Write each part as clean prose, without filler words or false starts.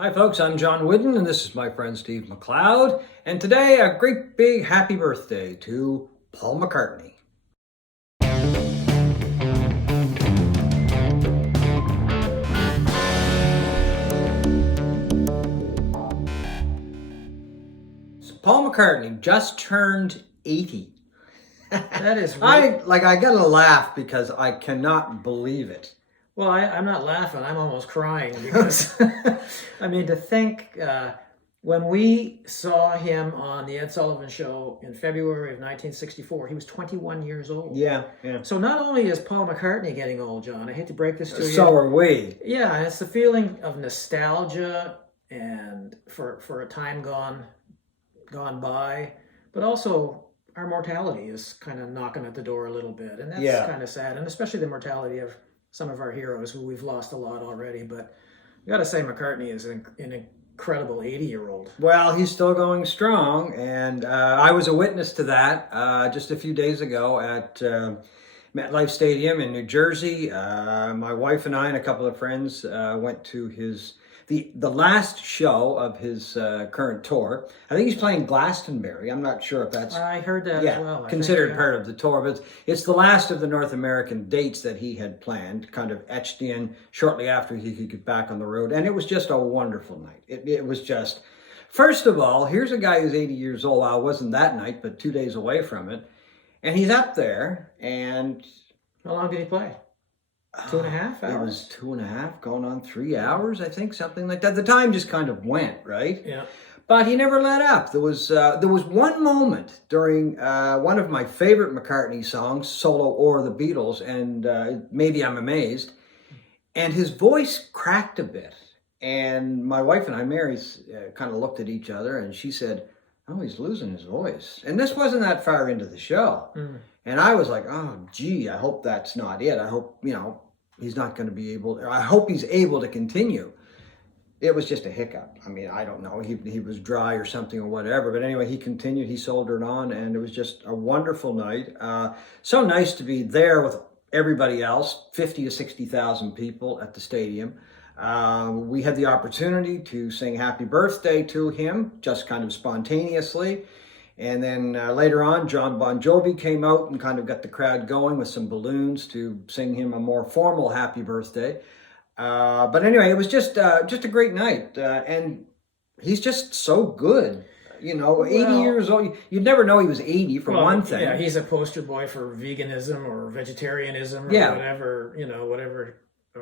Hi folks, I'm John Whidden and this is my friend Steve McLeod, and today a great big happy birthday to Paul McCartney. So Paul McCartney just turned 80. That is right. I gotta laugh because I cannot believe it. Well, I'm not laughing. I'm almost crying because, I mean, to think when we saw him on the Ed Sullivan Show in February of 1964, he was 21 years old. Yeah. So not only is Paul McCartney getting old, John, I hate to break this to you. So are we. Yeah, and it's the feeling of nostalgia and for a time gone by, but also our mortality is kind of knocking at the door a little bit, and that's kind of sad, and especially the mortality of some of our heroes who we've lost a lot already. But you got to say McCartney is an incredible 80-year-old. Well, he's still going strong, and I was a witness to that just a few days ago at MetLife Stadium in New Jersey. My wife and I and a couple of friends went to the last show of his current tour. I think he's playing Glastonbury. I'm not sure if that's... I heard that as well. Considered part of the tour, but it's the last of the North American dates that he had planned, kind of etched in shortly after he could get back on the road. And it was just a wonderful night. It was just... First of all, here's a guy who's 80 years old. Well, it wasn't that night, but 2 days away from it. And he's up there, and... How long did he play? 2.5 hours? It was 2.5, going on 3 hours, I think, something like that. The time just kind of went, right? Yeah. But he never let up. There was one moment during one of my favorite McCartney songs, Solo or the Beatles, and Maybe I'm Amazed, and his voice cracked a bit. And my wife and I, Mary, kind of looked at each other, and she said, "Oh, he's losing his voice." And this wasn't that far into the show. Mm. And I was like, oh, gee, I hope that's not it. I hope, he's not going to be able, I hope he's able to continue. It was just a hiccup. I mean, I don't know. He was dry or something or whatever. But anyway, he continued, he soldiered on, and it was just a wonderful night. So nice to be there with everybody else, 50 to 60,000 people at the stadium. We had the opportunity to sing happy birthday to him, just kind of spontaneously. And then later on, John Bon Jovi came out and kind of got the crowd going with some balloons to sing him a more formal happy birthday. But anyway, it was just a great night. And he's just so good. 80 years old. You'd never know he was 80 for one thing. Yeah, he's a poster boy for veganism or vegetarianism or whatever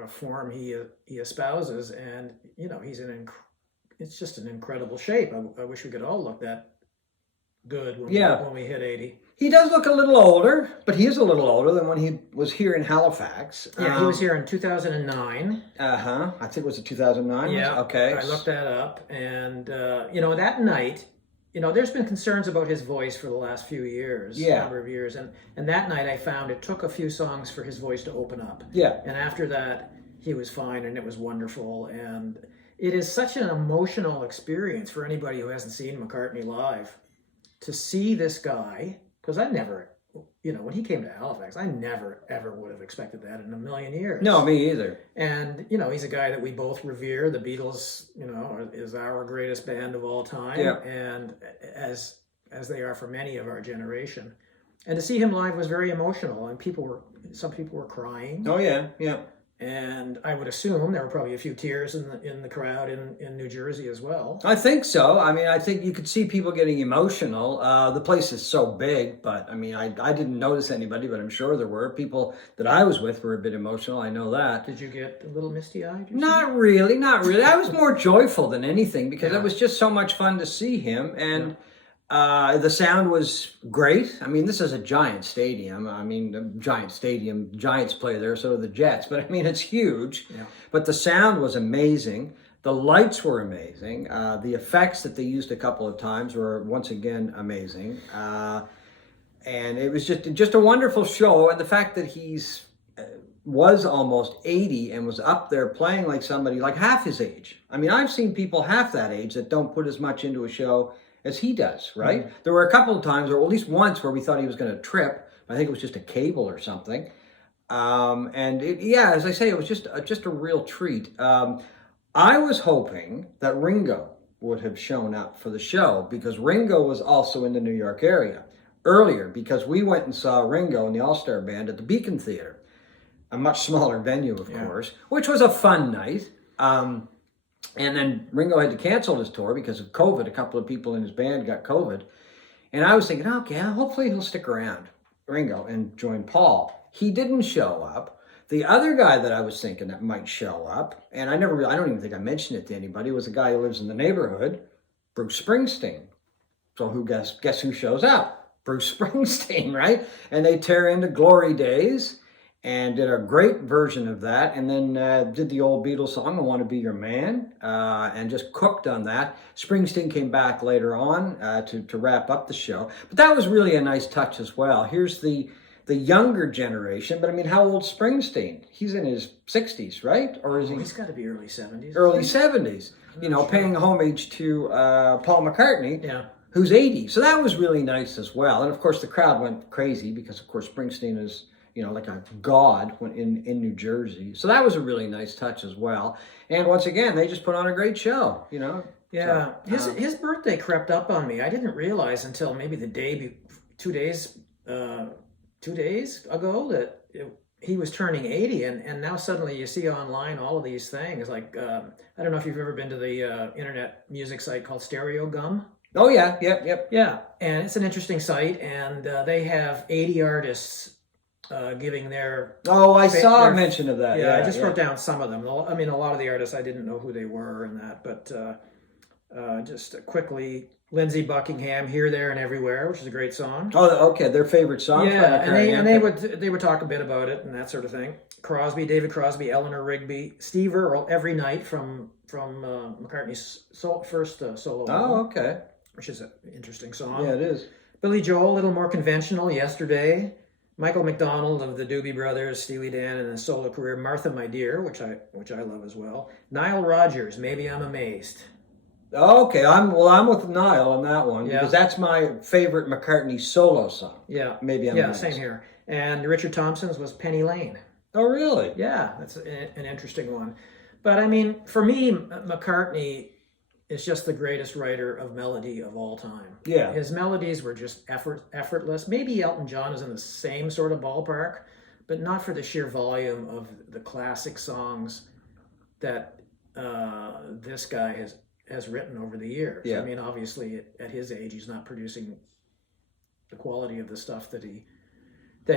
form he espouses. And, he's it's just an incredible shape. I wish we could all look that good when we hit 80. He does look a little older, but he is a little older than when he was here in Halifax. Yeah, he was here in 2009. I think it was 2009. Yeah, okay. I looked that up, and that night, there's been concerns about his voice for the last few years, a number of years, and that night I found it took a few songs for his voice to open up. Yeah. And after that, he was fine, and it was wonderful, and it is such an emotional experience for anybody who hasn't seen McCartney live. To see this guy, because I never, when he came to Halifax, I never, ever would have expected that in a million years. No, me either. And, he's a guy that we both revere. The Beatles, is our greatest band of all time. Yeah. And as they are for many of our generation. And to see him live was very emotional. And some people were crying. Oh, yeah, yeah. And I would assume there were probably a few tears in the crowd in New Jersey as well. I think so. I mean, I think you could see people getting emotional. The place is so big, but I mean, I didn't notice anybody, but I'm sure there were. People that I was with were a bit emotional. I know that. Did you get a little misty-eyed? Not really. I was more joyful than anything because it was just so much fun to see him. And the sound was great. I mean, this is a giant stadium. I mean, a giant stadium. Giants play there, so do the Jets. But I mean, it's huge. Yeah. But the sound was amazing. The lights were amazing. The effects that they used a couple of times were once again amazing. And it was just a wonderful show. And the fact that was almost 80 and was up there playing like somebody like half his age. I mean, I've seen people half that age that don't put as much into a show as he does, right? Mm-hmm. There were a couple of times, or at least once, where we thought he was going to trip. I think it was just a cable or something. And as I say, it was just a real treat. I was hoping that Ringo would have shown up for the show because Ringo was also in the New York area earlier because we went and saw Ringo and the All-Star Band at the Beacon Theater, a much smaller venue, of course, which was a fun night. And then Ringo had to cancel his tour because of COVID. A couple of people in his band got COVID. And I was thinking, okay, hopefully he'll stick around, Ringo, and join Paul. He didn't show up. The other guy that I was thinking that might show up, and I don't even think I mentioned it to anybody, was a guy who lives in the neighborhood, Bruce Springsteen. So guess who shows up? Bruce Springsteen, right? And they tear into Glory Days and did a great version of that, and then did the old Beatles song, I Want to Be Your Man, and just cooked on that. Springsteen came back later on to wrap up the show. But that was really a nice touch as well. Here's the younger generation, but I mean, how old's Springsteen? He's in his 60s, right? Or is he? He's got to be early 70s. Early 70s. You know, paying homage to Paul McCartney, Yeah. who's 80. So that was really nice as well. And of course, the crowd went crazy because, of course, Springsteen is, you know, like a god in New Jersey. So that was a really nice touch as well. And once again, they just put on a great show, you know. Yeah. So, His birthday crept up on me. I didn't realize until maybe the day, 2 days ago that he was turning 80, and now suddenly you see online all of these things like I don't know if you've ever been to the internet music site called Stereo Gum. Oh yeah, yep. Yeah, and it's an interesting site, and they have 80 artists giving their. Oh, I saw a mention of that. Yeah, I just wrote down some of them. I mean, a lot of the artists I didn't know who they were and that, but just quickly. Lindsey Buckingham, Here, There, and Everywhere, which is a great song. Oh, okay, their favorite song. Yeah, and they would talk a bit about it and that sort of thing. David Crosby, Eleanor Rigby, Steve Earle, Every Night from McCartney's first solo album. Oh, okay. Which is an interesting song. Yeah, it is. Billy Joel, a little more conventional, Yesterday. Michael McDonald of the Doobie Brothers, Steely Dan, and his solo career, Martha, My Dear, which I love as well. Nile Rodgers, Maybe I'm Amazed. Okay, I'm with Niall on that one because that's my favorite McCartney solo song. Yeah, Maybe I'm same here. And Richard Thompson's was Penny Lane. Oh, really? Yeah, that's an interesting one. But I mean, for me, McCartney is just the greatest writer of melody of all time. Yeah, his melodies were just effortless. Maybe Elton John is in the same sort of ballpark, but not for the sheer volume of the classic songs that this guy has written over the years. Yeah. I mean, obviously, at his age, he's not producing the quality of the stuff that he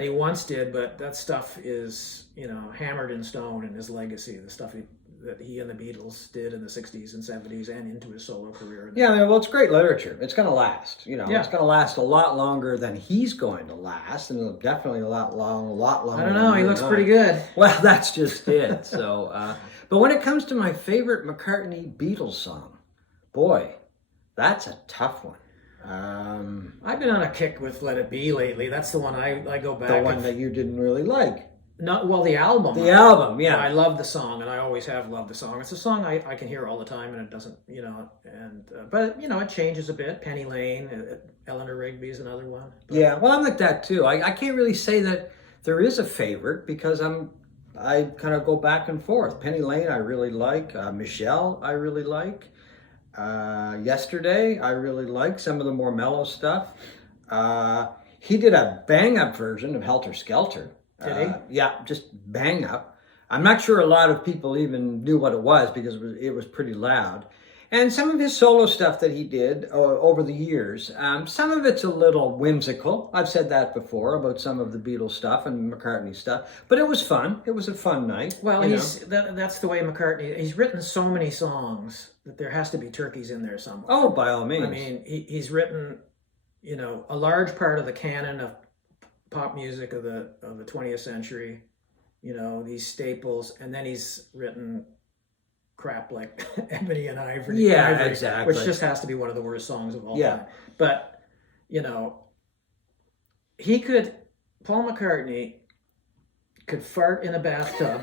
once did, but that stuff is, you know, hammered in stone in his legacy, the stuff that he and the Beatles did in the 60s and 70s and into his solo career. Yeah, I mean, well, it's great literature. It's going to last. You know, Yeah. It's going to last a lot longer than he's going to last, and it'll definitely a lot longer. I don't know. He looks pretty good. Well, that's just it. So, but when it comes to my favorite McCartney Beatles song, boy, that's a tough one. I've been on a kick with Let It Be lately. That's the one I go back. The one that you didn't really like. The album. The album, yeah. I love the song, and I always have loved the song. It's a song I can hear all the time, and it doesn't, you know, and but you know, it changes a bit. Penny Lane, Eleanor Rigby is another one. But, yeah, well, I'm like that too. I can't really say that there is a favorite because I kind of go back and forth. Penny Lane, I really like. Michelle, I really like. Yesterday, I really like some of the more mellow stuff. He did a bang-up version of Helter Skelter. Did he? Yeah, just bang up. I'm not sure a lot of people even knew what it was because it was pretty loud. And some of his solo stuff that he did over the years, some of it's a little whimsical. I've said that before about some of the Beatles stuff and McCartney stuff, but it was fun. It was a fun night. Well, that's the way McCartney. He's written so many songs that there has to be turkeys in there somewhere. Oh, by all means. I mean, he's written, you know, a large part of the canon of pop music of the 20th century. You know, these staples, and then he's written crap like Ebony and Ivory. Yeah, Ivory, exactly. Which just has to be one of the worst songs of all Yeah. time. But, you know, Paul McCartney could fart in a bathtub.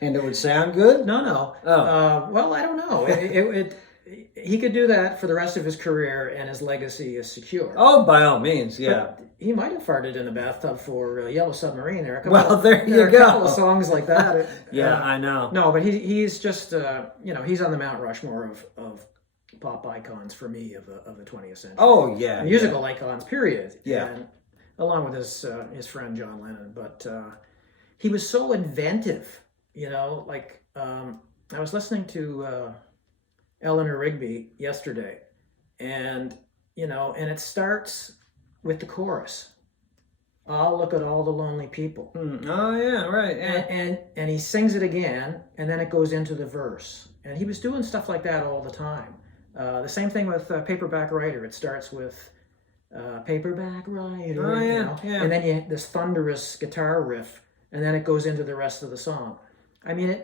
And it would sound good? No. Oh. Well, I don't know. he could do that for the rest of his career, and his legacy is secure. Oh, by all means, yeah. But he might have farted in the bathtub for Yellow Submarine. There There are a couple of songs like that. Yeah, I know. No, but he's just he's on the Mount Rushmore of pop icons for me of the 20th century. Oh, yeah. Musical icons, period. Yeah. And along with his friend John Lennon, but he was so inventive. I was listening to Eleanor Rigby yesterday, and it starts with the chorus. Oh, look at all the lonely people. Oh, yeah, right. Yeah. And he sings it again, and then it goes into the verse. And he was doing stuff like that all the time. The same thing with Paperback Writer. It starts with Paperback Writer. Oh, yeah, yeah. And then you this thunderous guitar riff, and then it goes into the rest of the song. I mean,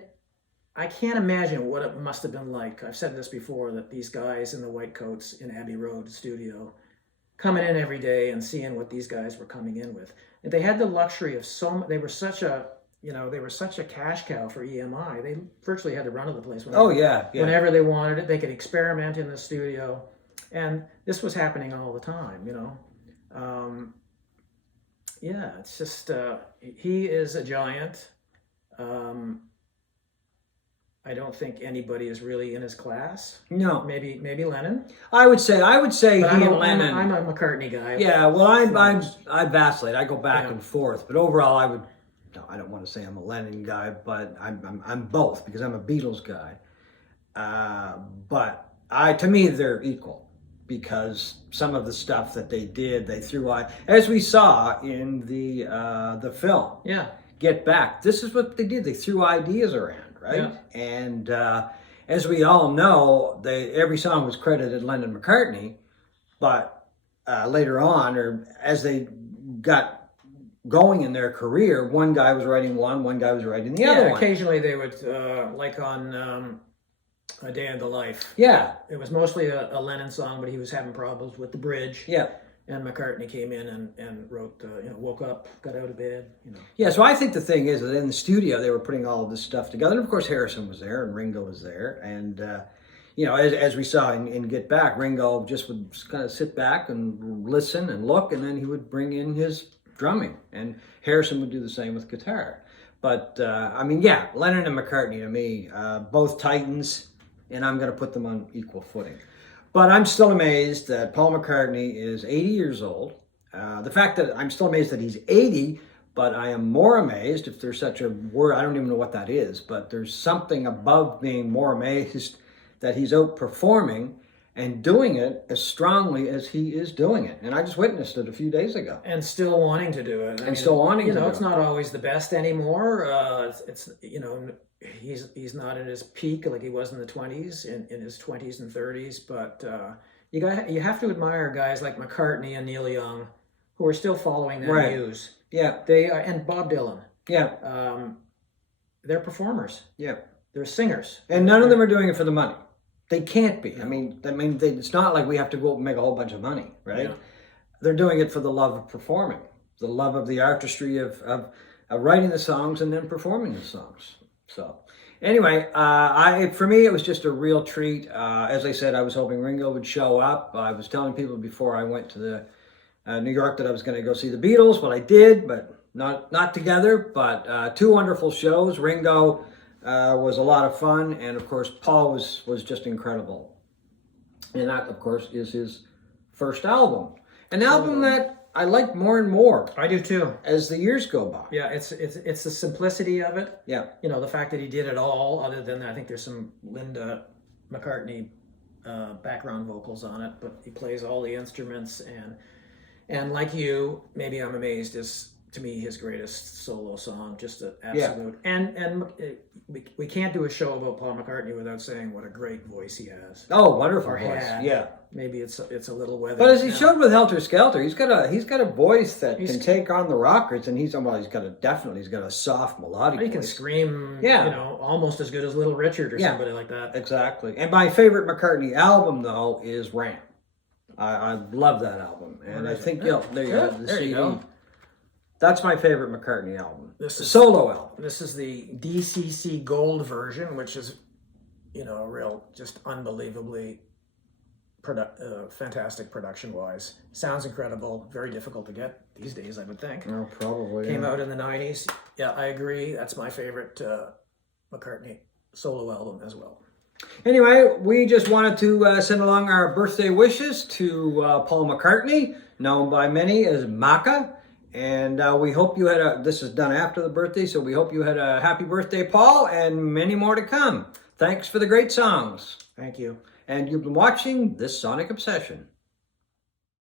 I can't imagine what it must have been like. I've said this before, that these guys in the white coats in Abbey Road studio, coming in every day and seeing what these guys were coming in with. And they had the luxury of they were such a cash cow for EMI. They virtually had the run of the place. Whenever they wanted it, they could experiment in the studio. And this was happening all the time, it's just, he is a giant. I don't think anybody is really in his class. No. Maybe Lennon. I would say But he and Lennon. I'm a McCartney guy. Yeah, well, I vacillate. I go back and forth, but overall, I don't want to say I'm a Lennon guy, but I'm both, because I'm a Beatles guy. But to me, they're equal, because some of the stuff that they did, they threw out, as we saw in the film. Yeah. Get Back. This is what they did. They threw ideas around. Right? Yeah. And as we all know, every song was credited Lennon McCartney, but later on, or as they got going in their career, one guy was writing one guy was writing the other one. Occasionally they would, like on A Day in the Life. Yeah. It was mostly a Lennon song, but he was having problems with the bridge. Yeah. And McCartney came in and wrote, woke up, got out of bed, Yeah, so I think the thing is that in the studio, they were putting all of this stuff together. And of course, Harrison was there and Ringo was there. And, as we saw in Get Back, Ringo just would kind of sit back and listen and look, and then he would bring in his drumming. And Harrison would do the same with guitar. But, Lennon and McCartney, to me, both titans, and I'm going to put them on equal footing. But I'm still amazed that Paul McCartney is 80 years old. The fact that I'm still amazed that he's 80, but I am more amazed, if there's such a word, I don't even know what that is, but there's something above being more amazed that he's outperforming and doing it as strongly as he is doing it. And I just witnessed it a few days ago. And still wanting to do it. Still wanting to do it. It's not always the best anymore. He's not at his peak like he was in the 20s, in his 20s and 30s, but you have to admire guys like McCartney and Neil Young, who are still following that muse. Yeah. They are, and Bob Dylan. Yeah. They're performers. Yeah. They're singers. And none of them are doing it for the money. They can't be. It's not like we have to go out and make a whole bunch of money, right? Yeah. They're doing it for the love of performing, the love of the artistry of writing the songs and then performing the songs. So, anyway, for me, it was just a real treat. As I said, I was hoping Ringo would show up. I was telling people before I went to the New York that I was going to go see the Beatles. Well, I did, but not together. But two wonderful shows. Ringo was a lot of fun, and of course, Paul was just incredible. And that, of course, is his first album. An album that I like more and more. I do too. As the years go by. Yeah, it's the simplicity of it. Yeah. The fact that he did it all, other than I think there's some Linda McCartney background vocals on it, but he plays all the instruments, and like you, Maybe I'm Amazed is, to me, his greatest solo song. Just an absolute. Yeah. And we can't do a show about Paul McCartney without saying what a great voice he has. Oh, wonderful voice. Had. Yeah. Maybe it's a little weathered. But as he showed with Helter Skelter, he's got a voice that can take on the rockers, and he's got a soft melodic voice. He can scream, almost as good as Little Richard or somebody like that. Exactly. And my favorite McCartney album, though, is Ram. I love that album, and I think there you have the CD. You go. That's my favorite McCartney album. Solo album. This is the DCC Gold version, which is, a real, just unbelievably fantastic production-wise. Sounds incredible. Very difficult to get these days, I would think. Oh, probably. Came out in the 90s. Yeah, I agree. That's my favorite McCartney solo album as well. Anyway, we just wanted to send along our birthday wishes to Paul McCartney, known by many as Macca. And we hope you had this is done after the birthday, so we hope you had a happy birthday, Paul, and many more to come. Thanks for the great songs. Thank you. And you've been watching This Sonic Obsession.